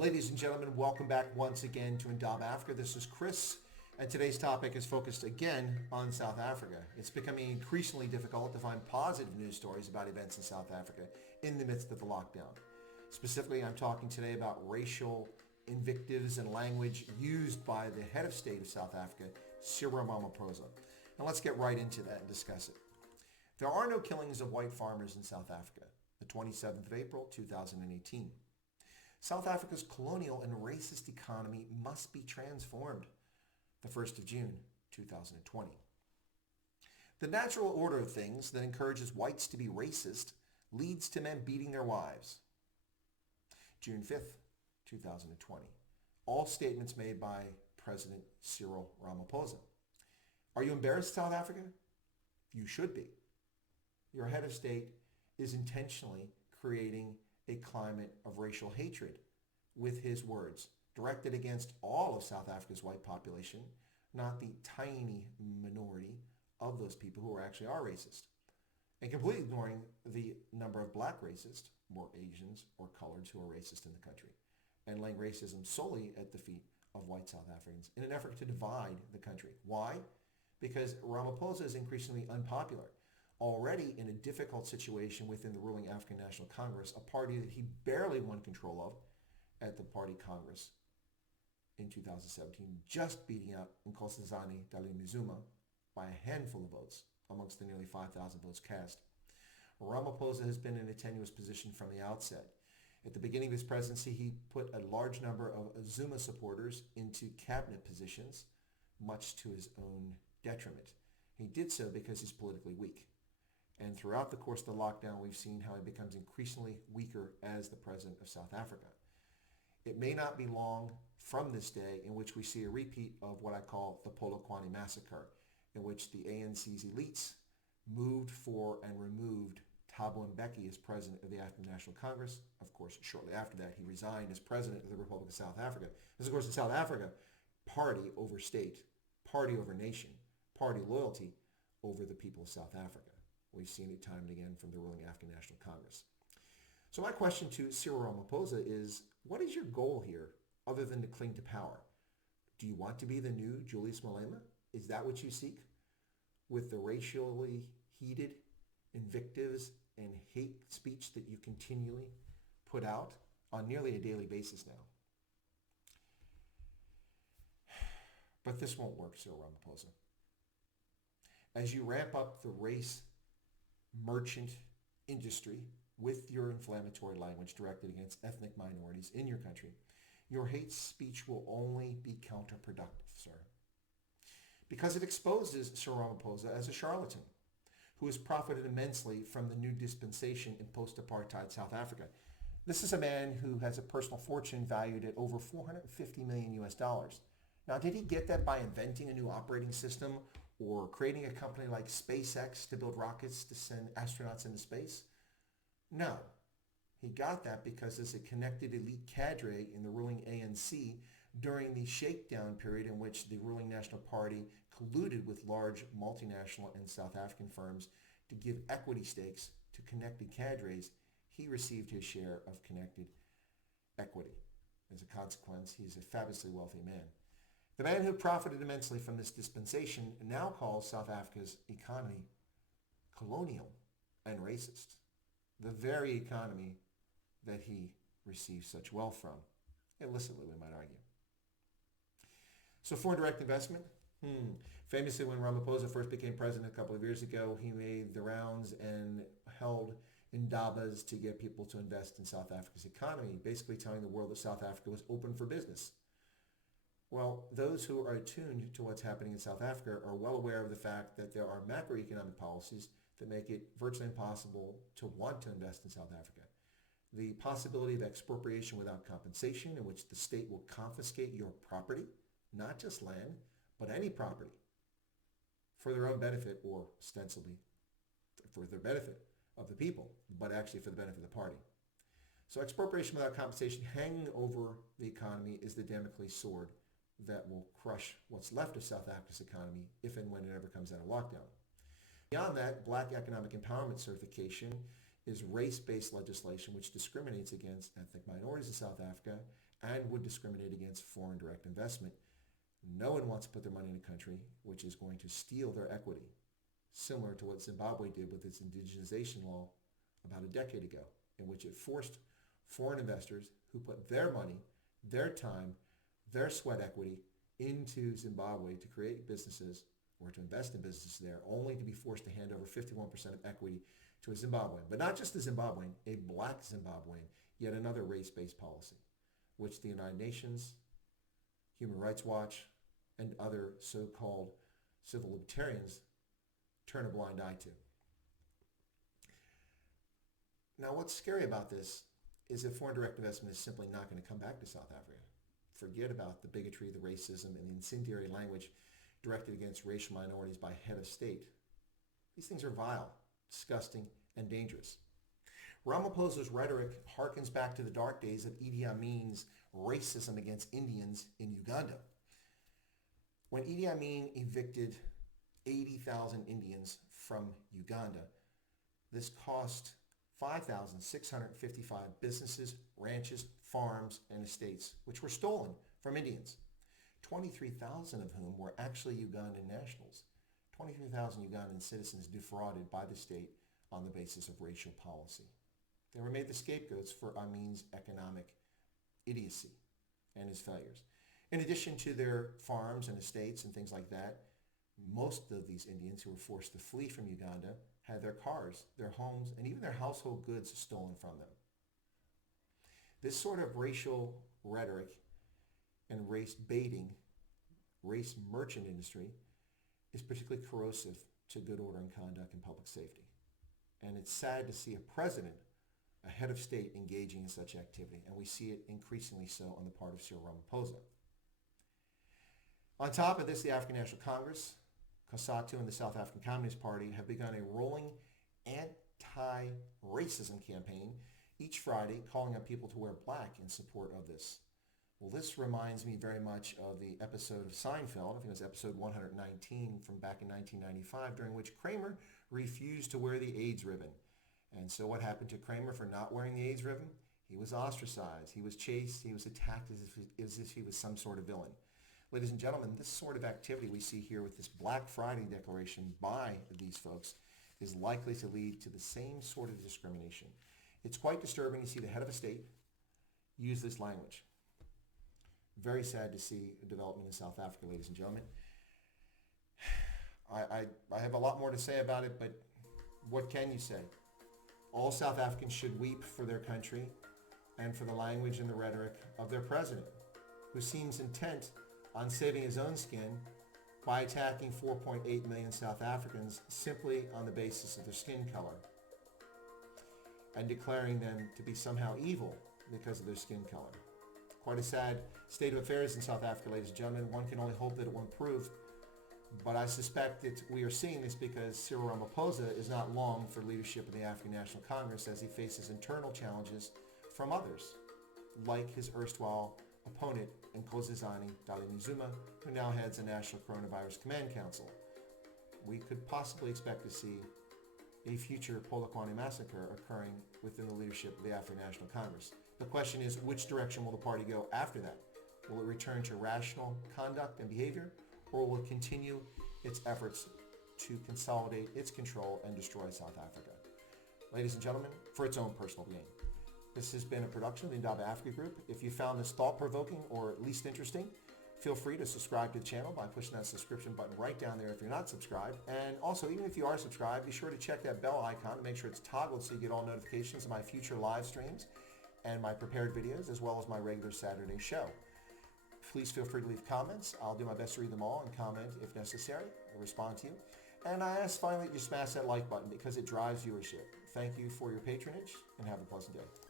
Ladies and gentlemen, welcome back once again to Indaba Africa. This is Chris, and today's topic is focused again on South Africa. It's becoming increasingly difficult to find positive news stories about events in South Africa in the midst of the lockdown. Specifically, I'm talking today about racial invectives and language used by the head of state of South Africa, Cyril Ramaphosa. And let's get right into that and discuss it. There are no killings of white farmers in South Africa. The 27th of April, 2018. South Africa's colonial and racist economy must be transformed. The 1st of June, 2020. The natural order of things that encourages whites to be racist leads to men beating their wives. June 5th, 2020. All statements made by President Cyril Ramaphosa. Are you embarrassed, South Africa? You should be. Your head of state is intentionally creating a climate of racial hatred with his words directed against all of South Africa's white population, not the tiny minority of those people who actually are racist, and completely ignoring the number of black racists, or Asians or coloreds who are racist in the country, and laying racism solely at the feet of white South Africans in an effort to divide the country. Why? Because Ramaphosa is increasingly unpopular. Already in a difficult situation within the ruling African National Congress, a party that he barely won control of at the party Congress in 2017, just beating out Nkosazana Dlamini-Zuma by a handful of votes amongst the nearly 5,000 votes cast. Ramaphosa has been in a tenuous position from the outset. At the beginning of his presidency, he put a large number of Zuma supporters into cabinet positions, much to his own detriment. He did so because he's politically weak. And throughout the course of the lockdown, we've seen how he becomes increasingly weaker as the president of South Africa. It may not be long from this day in which we see a repeat of what I call the Polokwane massacre, in which the ANC's elites moved for and removed Thabo Mbeki as president of the African National Congress. Of course, shortly after that, he resigned as president of the Republic of South Africa. Because, of course, in South Africa, party over state, party over nation, party loyalty over the people of South Africa. We've seen it time and again from the ruling African National Congress. So my question to Cyril Ramaphosa is, what is your goal here other than to cling to power? Do you want to be the new Julius Malema? Is that what you seek? With the racially heated invectives and hate speech that you continually put out on nearly a daily basis now. But this won't work, Cyril Ramaphosa. As you ramp up the race merchant industry with your inflammatory language directed against ethnic minorities in your country, your hate speech will only be counterproductive, sir. Because it exposes Cyril Ramaphosa as a charlatan who has profited immensely from the new dispensation in post-apartheid South Africa. This is a man who has a personal fortune valued at over 450 million US dollars. Now, did he get that by inventing a new operating system or creating a company like SpaceX to build rockets to send astronauts into space? No. He got that because as a connected elite cadre in the ruling ANC during the shakedown period in which the ruling National Party colluded with large multinational and South African firms to give equity stakes to connected cadres, he received his share of connected equity. As a consequence, he's a fabulously wealthy man. The man who profited immensely from this dispensation now calls South Africa's economy colonial and racist, the very economy that he received such wealth from, illicitly we might argue. So foreign direct investment? Famously, when Ramaphosa first became president a couple of years ago, he made the rounds and held indabas to get people to invest in South Africa's economy, basically telling the world that South Africa was open for business. Well, those who are attuned to what's happening in South Africa are well aware of the fact that there are macroeconomic policies that make it virtually impossible to want to invest in South Africa. The possibility of expropriation without compensation, in which the state will confiscate your property, not just land, but any property, for their own benefit or ostensibly for the benefit of the people, but actually for the benefit of the party. So expropriation without compensation hanging over the economy is the Damocles sword that will crush what's left of South Africa's economy if and when it ever comes out of lockdown. Beyond that, Black Economic Empowerment Certification is race-based legislation which discriminates against ethnic minorities in South Africa and would discriminate against foreign direct investment. No one wants to put their money in a country which is going to steal their equity, similar to what Zimbabwe did with its indigenization law about a decade ago, in which it forced foreign investors who put their money, their time, their sweat equity into Zimbabwe to create businesses or to invest in businesses there, only to be forced to hand over 51% of equity to a Zimbabwean. But not just a Zimbabwean, a black Zimbabwean, yet another race-based policy, which the United Nations, Human Rights Watch, and other so-called civil libertarians turn a blind eye to. Now, what's scary about this is that foreign direct investment is simply not going to come back to South Africa. Forget about the bigotry, the racism, and the incendiary language directed against racial minorities by head of state. These things are vile, disgusting, and dangerous. Ramaphosa's rhetoric harkens back to the dark days of Idi Amin's racism against Indians in Uganda. When Idi Amin evicted 80,000 Indians from Uganda, this cost 5,655 businesses, ranches, farms, and estates, which were stolen from Indians, 23,000 of whom were actually Ugandan nationals. 23,000 Ugandan citizens defrauded by the state on the basis of racial policy. They were made the scapegoats for Amin's economic idiocy and his failures. In addition to their farms and estates and things like that, most of these Indians who were forced to flee from Uganda had their cars, their homes, and even their household goods stolen from them. This sort of racial rhetoric and race baiting, race merchant industry is particularly corrosive to good order and conduct in public safety. And it's sad to see a president, a head of state, engaging in such activity, and we see it increasingly so on the part of Cyril Ramaphosa. On top of this, the African National Congress, COSATU, and the South African Communist Party have begun a rolling anti-racism campaign each Friday, calling on people to wear black in support of this. Well, this reminds me very much of the episode of Seinfeld, I think it was episode 119 from back in 1995, during which Kramer refused to wear the AIDS ribbon. And so what happened to Kramer for not wearing the AIDS ribbon? He was ostracized, he was chased, he was attacked as if he was some sort of villain. Ladies and gentlemen, this sort of activity we see here with this Black Friday declaration by these folks is likely to lead to the same sort of discrimination. It's quite disturbing to see the head of a state use this language. Very sad to see a development in South Africa, ladies and gentlemen. I have a lot more to say about it, but what can you say? All South Africans should weep for their country and for the language and the rhetoric of their president, who seems intent on saving his own skin by attacking 4.8 million South Africans simply on the basis of their skin color and declaring them to be somehow evil because of their skin color. Quite a sad state of affairs in South Africa, ladies and gentlemen. One can only hope that it will improve, but I suspect that we are seeing this because Cyril Ramaphosa is not long for leadership of the African National Congress as he faces internal challenges from others, like his erstwhile opponent Nkosazana Dlamini-Zuma, who now heads the National Coronavirus Command Council. We could possibly expect to see a future Polokwane massacre occurring within the leadership of the African National Congress. The question is, which direction will the party go after that? Will it return to rational conduct and behavior, or will it continue its efforts to consolidate its control and destroy South Africa? Ladies and gentlemen, for its own personal gain. This has been a production of the Indaba Africa Group. If you found this thought-provoking or at least interesting, feel free to subscribe to the channel by pushing that subscription button right down there if you're not subscribed. And also, even if you are subscribed, be sure to check that bell icon to make sure it's toggled so you get all notifications of my future live streams and my prepared videos, as well as my regular Saturday show. Please feel free to leave comments. I'll do my best to read them all and comment if necessary and respond to you. And I ask finally that you smash that like button because it drives viewership. Thank you for your patronage and have a pleasant day.